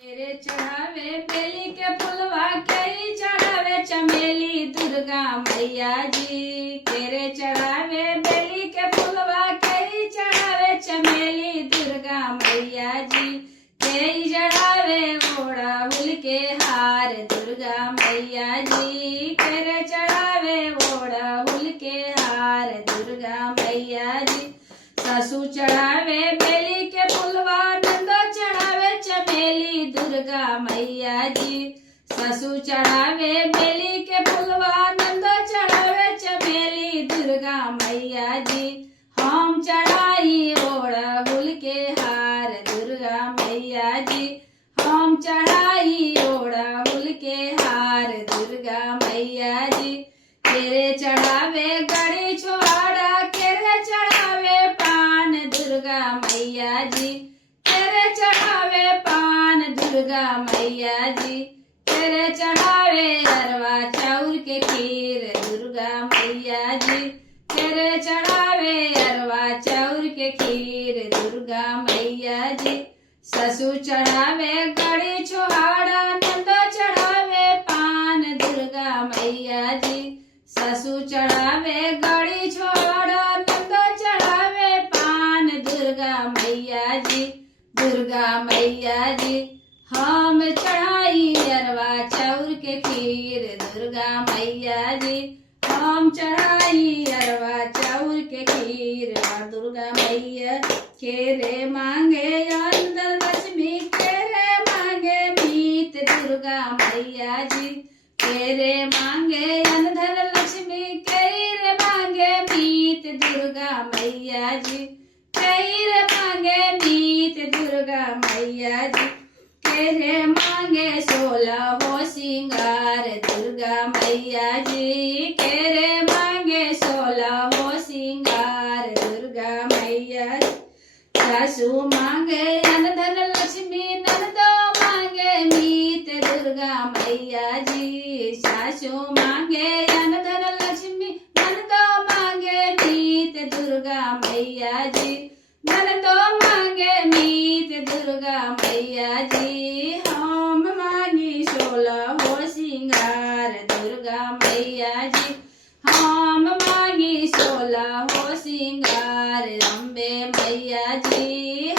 तेरे चढ़ावे बेली के फुलवा कई चढ़ावे चमेली दुर्गा मैया जी। तेरे चढ़ावे बेली के फुलवा कई चढ़ावे चमेली दुर्गा मैया जी। कई चढ़ावे ओढ़ाहुल के हार दुर्गा मैया जी। तेरे चढ़ावे ओढ़ाहुल के हार दुर्गा मैया जी। ससु चढ़ावे बेली के फुलवा नंदो चढ़ावे चमेली दुर्गा मैया जी। ससु चढ़ावे बेली के फुलवा नंदो चढ़ावे चमेली दुर्गा मैया जी। हम चढ़ाई ओढ़ाहुल के हार दुर्गा मैया जी। हम चढ़ाई ओढ़ाहुल के हार दुर्गा मैया जी। तेरे चढ़ावे गड़ी छोहाड़ा केरे चढ़ावे पान दुर्गा मैया जी। तेरे चढ़ावे पान दुर्गा मैया जी। तेरे चढ़ावे अरवा चाउर के खीर दुर्गा मैया जी। तेरे चढ़ावे अरवा चाउर के खीर दुर्गा मैया जी। ससु चढ़ावे गड़ी छोहाड़ा नंदो चढ़ावे पान दुर्गा मैया जी। ससु चढ़ावे गड़ी छोहाड़ा नंदो चढ़ावे पान दुर्गा मैया जी। दुर्गा मैया जी। हम चढ़ाई अरवा चाउर के खीर दुर्गा मैया जी। हम चढ़ाई अरवा चाउर के खीर दुर्गा मैया। केरे मांगे अंदर लक्ष्मी केरे मांगे मीत दुर्गा मैया जी। केरे मांगे अंदर लक्ष्मी केरे मांगे मीत दुर्गा मैया जी। केरे मांगे मीत दुर्गा मैया जी। केरे मांगे 16 हो सिंगार दुर्गा मैया जी। केरे मांगे 16 हो सिंगार दुर्गा मैया जी। सासु मांगे अनधन लक्ष्मी ननदो मांगे मीत दुर्गा मैया जी। सासु मांगे अनधन लक्ष्मी ननदो मांगे मीत दुर्गा मैया जी। ननदो मांगे मीत दुर्गा मैया जी। हम मांगी 16 हो सिंगार दुर्गा मैया जी। हम मांगी 16 हो सिंगार अम्बे मैया जी।